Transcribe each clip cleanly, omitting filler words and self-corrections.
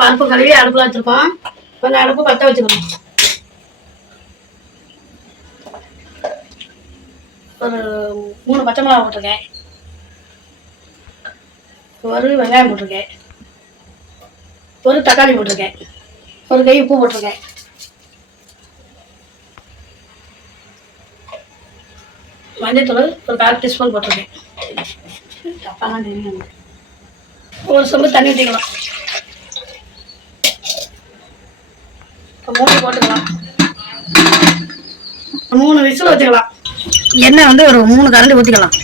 பருப்பு கழுவி அடுப்பில் வச்சுருக்கோம். கொஞ்சம் அடுப்பு பற்ற வச்சுக்கணும். ஒரு 3 பச்சை மிளகா போட்டிருக்கேன். ஒரு வெங்காயம் போட்டிருக்கேன். ஒரு தக்காளி போட்டிருக்கேன். ஒரு கை உப்பு போட்டிருக்கேன். மஞ்சத்தூள் ஒரு 1/4 டீஸ்பூன் போட்டிருக்கேன். தப்பாலாம் தெரியும். ஒரு சொம்பு தண்ணி ஊற்றிக்கலாம். மூணு போட்டுக்கலாம். 3 விசில் வச்சுக்கலாம். எண்ணெய் வந்து ஒரு 3 கரண்டி ஊற்றிக்கலாம்.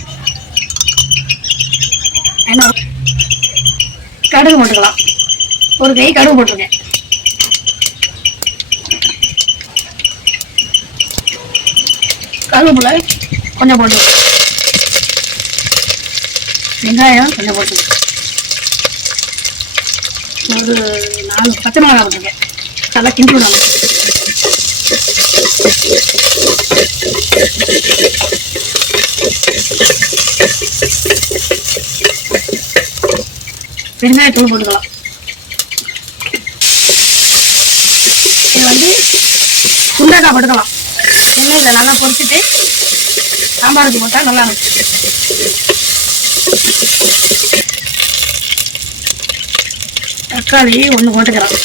எண்ணெய் கடுகு போட்டுக்கலாம். ஒரு கை கடுகு போட்டிருக்கேன். கருவேப்பிலை கொஞ்சம் போட்டு, வெங்காயம் கொஞ்சம் போட்டு, ஒரு 4 பச்சை மிளகாய் போட்டிருக்கேன். நல்லா கிண்டி விடணும். வெங்காயத்தூள் போட்டுக்கலாம். இது வந்து சுண்டக்காய் போட்டுக்கலாம். எண்ணெயில் நல்லா பொரிச்சிட்டு சாம்பாருக்கு போட்டால் நல்லா இருக்கும். தக்காளி 1 போட்டுக்கிறோம்.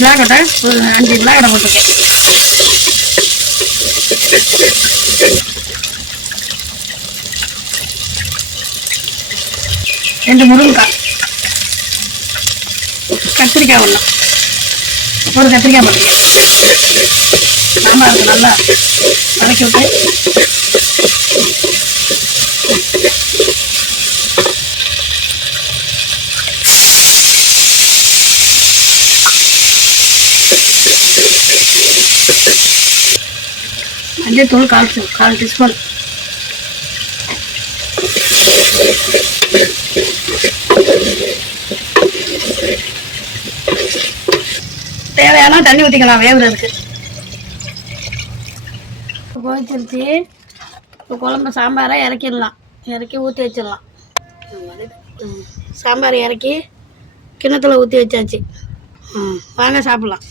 மிளகாட்டை ஒரு 5 மிளகாட்டை போட்டுருக்கேன். ரெண்டு முருங்கைக்காய், கத்திரிக்காய் 1, ஒரு கத்திரிக்காய் போட்டுருக்கேன். சாம்பாருக்கு நல்லா வதக்கி விட்டு மஞ்சத்தூள் 1/4 டீஸ்பூன், தேவையான தண்ணி ஊற்றிக்கலாம் வேவுறதுக்கு. போயிடுச்சு. இப்போ குழம்பு சாம்பாரை இறக்கிடலாம். இறக்கி ஊற்றி வச்சிடலாம். சாம்பார் இறக்கி கிண்ணத்தில் ஊற்றி வச்சாச்சு. வாங்க சாப்பிட்லாம்.